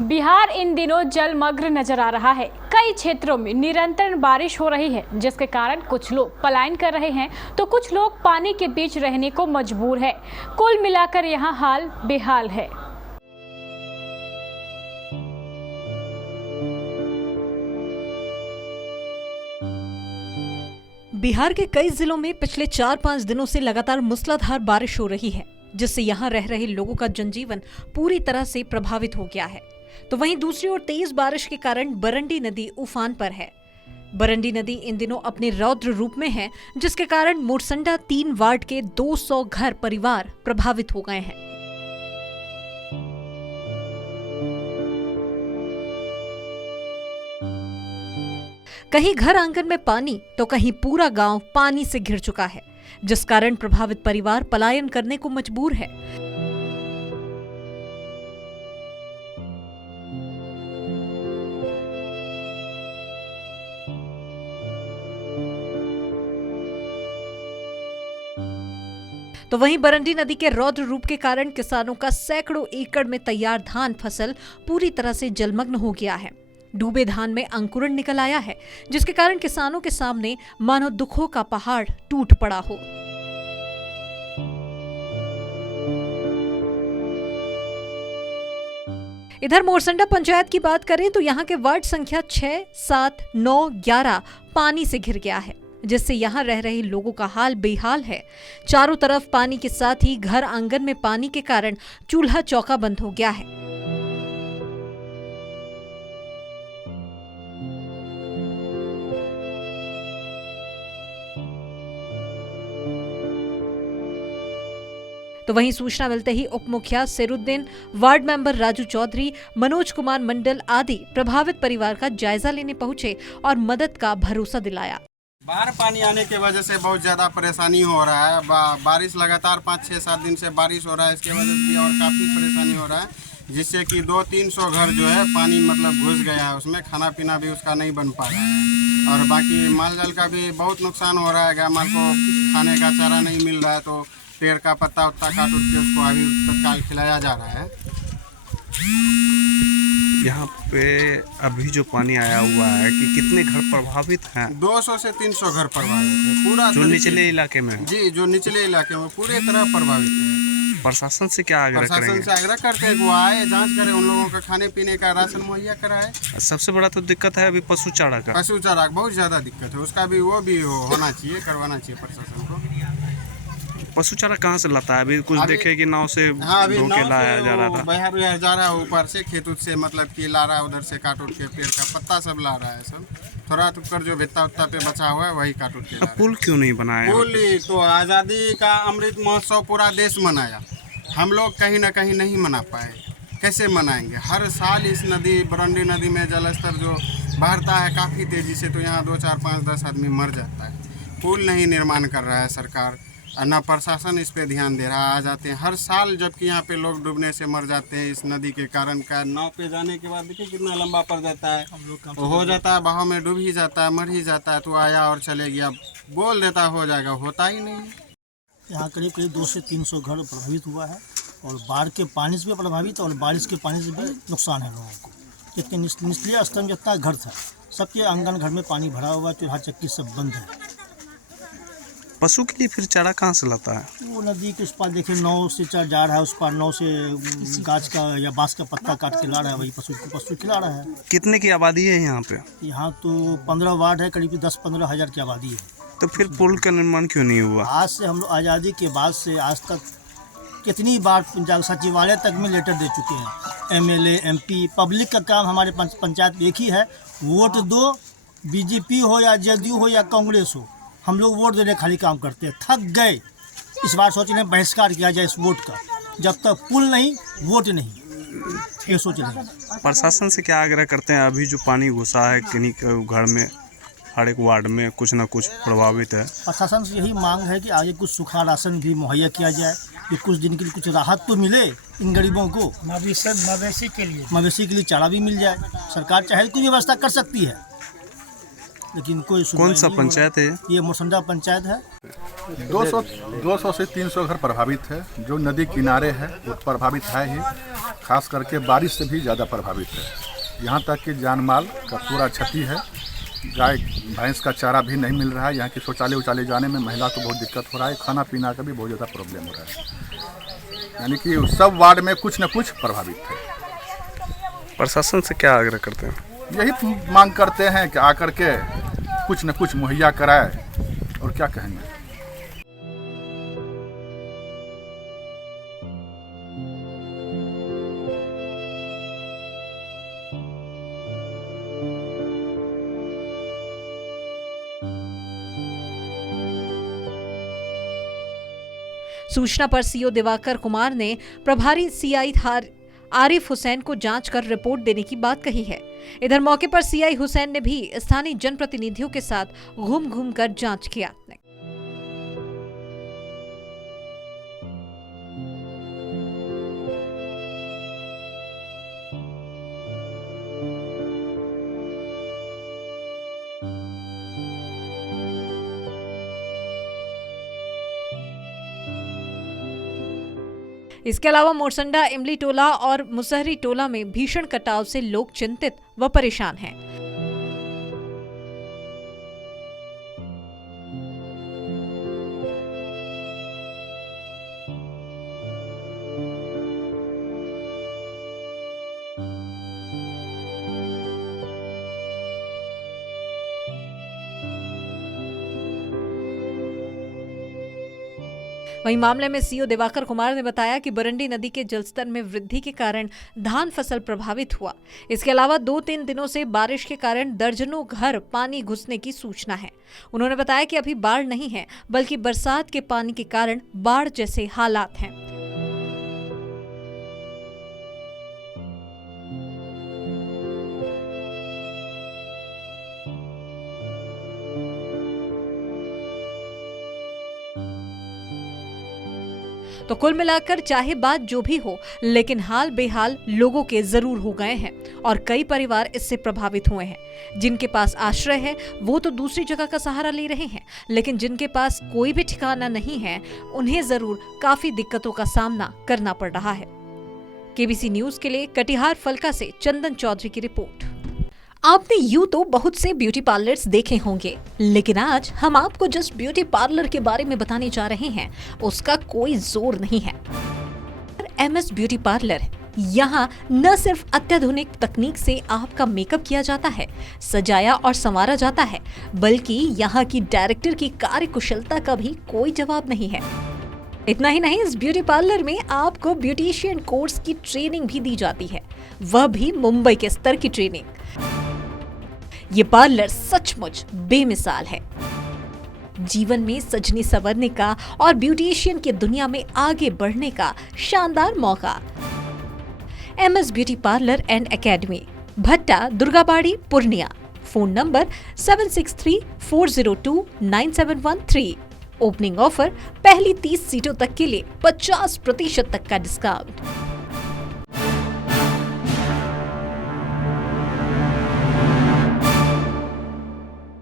बिहार इन दिनों जलमग्न नजर आ रहा है। कई क्षेत्रों में निरंतर बारिश हो रही है, जिसके कारण कुछ लोग पलायन कर रहे हैं तो कुछ लोग पानी के बीच रहने को मजबूर है। कुल मिलाकर यहाँ हाल बेहाल है। बिहार के कई जिलों में पिछले 4-5 दिनों से लगातार मूसलाधार बारिश हो रही है, जिससे यहाँ रह रहे लोगों का जनजीवन पूरी तरह से प्रभावित हो गया है। तो वहीं दूसरी ओर तेज बारिश के कारण बरंडी नदी उफान पर है। बरंडी नदी इन दिनों अपने रौद्र रूप में है, जिसके कारण मोरसंडा 3 वार्ड के 200 घर परिवार प्रभावित हो गए हैं। कहीं घर आंगन में पानी तो कहीं पूरा गांव पानी से घिर चुका है, जिस कारण प्रभावित परिवार पलायन करने को मजबूर है। तो वहीं बरंडी नदी के रौद्र रूप के कारण किसानों का सैकड़ों एकड़ में तैयार धान फसल पूरी तरह से जलमग्न हो गया है। डूबे धान में अंकुरण निकल आया है, जिसके कारण किसानों के सामने मानो दुखों का पहाड़ टूट पड़ा हो। इधर मोरसंडा पंचायत की बात करें तो यहाँ के वार्ड संख्या 6, 7, 9, 11 पानी से घिर गया है, जिससे यहाँ रह रहे लोगों का हाल बेहाल है। चारों तरफ पानी के साथ ही घर आंगन में पानी के कारण चूल्हा चौका बंद हो गया है। तो वहीं सूचना मिलते ही उप मुखिया सिरुद्दीन, वार्ड मेंबर राजू चौधरी, मनोज कुमार मंडल आदि प्रभावित परिवार का जायजा लेने पहुंचे और मदद का भरोसा दिलाया। बाहर पानी आने की वजह से बहुत ज़्यादा परेशानी हो रहा है। बारिश लगातार 5-6-7 दिन से बारिश हो रहा है, इसके वजह से और काफ़ी परेशानी हो रहा है, जिससे कि 200-300 घर जो है पानी मतलब घुस गया है, उसमें खाना पीना भी उसका नहीं बन पा रहा है। और बाकी माल जाल का भी बहुत नुकसान हो रहा है। गाय माल को खाने का चारा नहीं मिल रहा है, तो पेड़ का पत्ता उत्ता काट उठ के उसको अभी तत्काल खिलाया जा रहा है। यहाँ पे अभी जो पानी आया हुआ है कि कितने घर प्रभावित हैं? 200 से 300 घर प्रभावित है पूरा जो निचले इलाके में? जी, जो निचले इलाके में पूरे तरह प्रभावित है। प्रशासन से क्या आग्रह करेंगे? प्रशासन से आग्रह करते हैं कि वो आए, जांच करें, उन लोगों का खाने पीने का राशन मुहैया कराए। सबसे बड़ा तो दिक्कत है अभी पशु चारा का। पशु चारा बहुत ज़्यादा दिक्कत है, उसका भी वो भी होना चाहिए, करवाना चाहिए प्रशासन को। पशु चारा कहाँ से लाता है? अभी कुछ देखे कि नाव से ढो के लाया जा रहा था। बिहार जा रहा है, ऊपर से खेत से मतलब कि ला रहा है, उधर से काट उठ के पेड़ का पत्ता सब ला रहा है। सब थोड़ा टुकड़ जो भित्ता उत्ता पे बचा हुआ है वही काट उठ के ला रहा है। पुल क्यों नहीं बनाया? पुल तो आज़ादी का अमृत महोत्सव पूरा देश मनाया, हम लोग कहीं ना कहीं नहीं मना पाए। कैसे मनाएंगे? हर साल इस नदी बरंडी नदी में जलस्तर जो बढ़ता है काफ़ी तेज़ी से, तो यहाँ 2, 4, 5, 10 आदमी मर जाता है। पुल नहीं निर्माण कर रहा है सरकार, ना प्रशासन इस पे ध्यान दे रहा है। आ जाते हैं हर साल, जबकि यहाँ पे लोग डूबने से मर जाते हैं इस नदी के कारण। का नाव पे जाने के बाद देखिए कितना लंबा पड़ जाता है, हो जाता है बहाव में, डूब ही जाता है, मर ही जाता है। तो आया और चले गया, बोल देता हो जाएगा, होता ही नहीं है। यहाँ करीब 200 से 300 घर प्रभावित हुआ है, और बाढ़ के पानी से भी प्रभावित और बारिश के पानी से भी नुकसान है लोगों को। जितने निचले स्तर में जितना घर था, सबके आंगन घर में पानी भरा हुआ, चूल्हा चक्की सब बंद है। पशु के लिए फिर चारा कहाँ से लाता है? वो नदी के उस पार देखिए 9 से जा रहा है, उस पार 9 से गाछ का या बांस का पत्ता काट के ला रहा है, वही पशु खिला रहा है। कितने की आबादी है यहाँ पे? यहाँ तो 15 वार्ड है, करीब 10-15 हज़ार की आबादी है। तो फिर पुल का निर्माण क्यों नहीं हुआ? आज से हम लोग आज़ादी के बाद से आज तक कितनी बार सचिवालय तक में लेटर दे चुके हैं। MLA MP पब्लिक का काम हमारे पंचायत एक ही है, वोट दो, BJP हो या JDU हो या कांग्रेस हो, हम लोग वोट देने खाली काम करते हैं। थक गए, इस बार सोच रहे हैं बहिष्कार किया जाए इस वोट का, जब तक पुल नहीं वोट नहीं, ये सोच रहे हैं। प्रशासन से क्या आग्रह करते हैं? अभी जो पानी घुसा है किन्हीं घर में, हर एक वार्ड में कुछ ना कुछ प्रभावित है। प्रशासन से यही मांग है कि आगे कुछ सूखा राशन भी मुहैया किया जाए, कि कुछ दिन के लिए कुछ राहत तो मिले इन गरीबों को। मवेशी के लिए चारा भी मिल जाए। सरकार चाहे कोई व्यवस्था कर सकती है। लेकिन कोई कौन सुनवाई सा नहीं हो रहा। पंचायत है? ये मोरसंडा पंचायत है। 200 से 300 घर प्रभावित है। जो नदी किनारे है वो प्रभावित है ही, खास करके बारिश से भी ज़्यादा प्रभावित है। यहाँ तक कि जान माल का पूरा क्षति है। गाय भैंस का चारा भी नहीं मिल रहा है। यहाँ की शौचालय उचालय जाने में महिला को बहुत दिक्कत हो रहा है। खाना पीना का भी बहुत ज़्यादा प्रॉब्लम हो रहा है। यानी कि सब वार्ड में कुछ न कुछ प्रभावित है। प्रशासन से क्या आग्रह करते हैं? यही मांग करते हैं कि आकर के कुछ न कुछ मुहैया कराए, और क्या कहेंगे। सूचना पर सीओ दिवाकर कुमार ने प्रभारी सीआई आरिफ हुसैन को जांच कर रिपोर्ट देने की बात कही है। इधर मौके पर सीआई हुसैन ने भी स्थानीय जनप्रतिनिधियों के साथ घूम कर जांच किया। इसके अलावा मोरसंडा, इमली टोला और मुसहरी टोला में भीषण कटाव से लोग चिंतित व परेशान हैं। वहीं मामले में सीओ दिवाकर कुमार ने बताया कि बरंडी नदी के जलस्तर में वृद्धि के कारण धान फसल प्रभावित हुआ। इसके अलावा 2-3 दिनों से बारिश के कारण दर्जनों घर पानी घुसने की सूचना है। उन्होंने बताया कि अभी बाढ़ नहीं है, बल्कि बरसात के पानी के कारण बाढ़ जैसे हालात हैं। तो कुल मिलाकर चाहे बात जो भी हो, लेकिन हाल बेहाल लोगों के जरूर हो गए हैं और कई परिवार इससे प्रभावित हुए हैं। जिनके पास आश्रय है वो तो दूसरी जगह का सहारा ले रहे हैं, लेकिन जिनके पास कोई भी ठिकाना नहीं है उन्हें जरूर काफी दिक्कतों का सामना करना पड़ रहा है। केबीसी न्यूज के लिए कटिहार फलका से चंदन चौधरी की रिपोर्ट। आपने यूं तो बहुत से ब्यूटी पार्लर्स देखे होंगे, लेकिन आज हम आपको जिस ब्यूटी पार्लर के बारे में बताने जा रहे हैं उसका कोई जोर नहीं है। MS ब्यूटी पार्लर, यहाँ न सिर्फ अत्याधुनिक तकनीक से आपका मेकअप किया जाता है, सजाया और संवारा जाता है, बल्कि यहाँ की डायरेक्टर की कार्यकुशलता का भी कोई जवाब नहीं है। इतना ही नहीं, इस ब्यूटी पार्लर में आपको ब्यूटिशियन कोर्स की ट्रेनिंग भी दी जाती है, वह भी मुंबई के स्तर की ट्रेनिंग। ये पार्लर सचमुच बेमिसाल है। जीवन में सजने संवरने का और ब्यूटिशियन की दुनिया में आगे बढ़ने का शानदार मौका। MS beauty parlour and academy, Bhatta, Durgabari, Purnia. Phone number 7634029713। Opening offer, पहली 30 सीटों तक के लिए 50% तक का डिस्काउंट।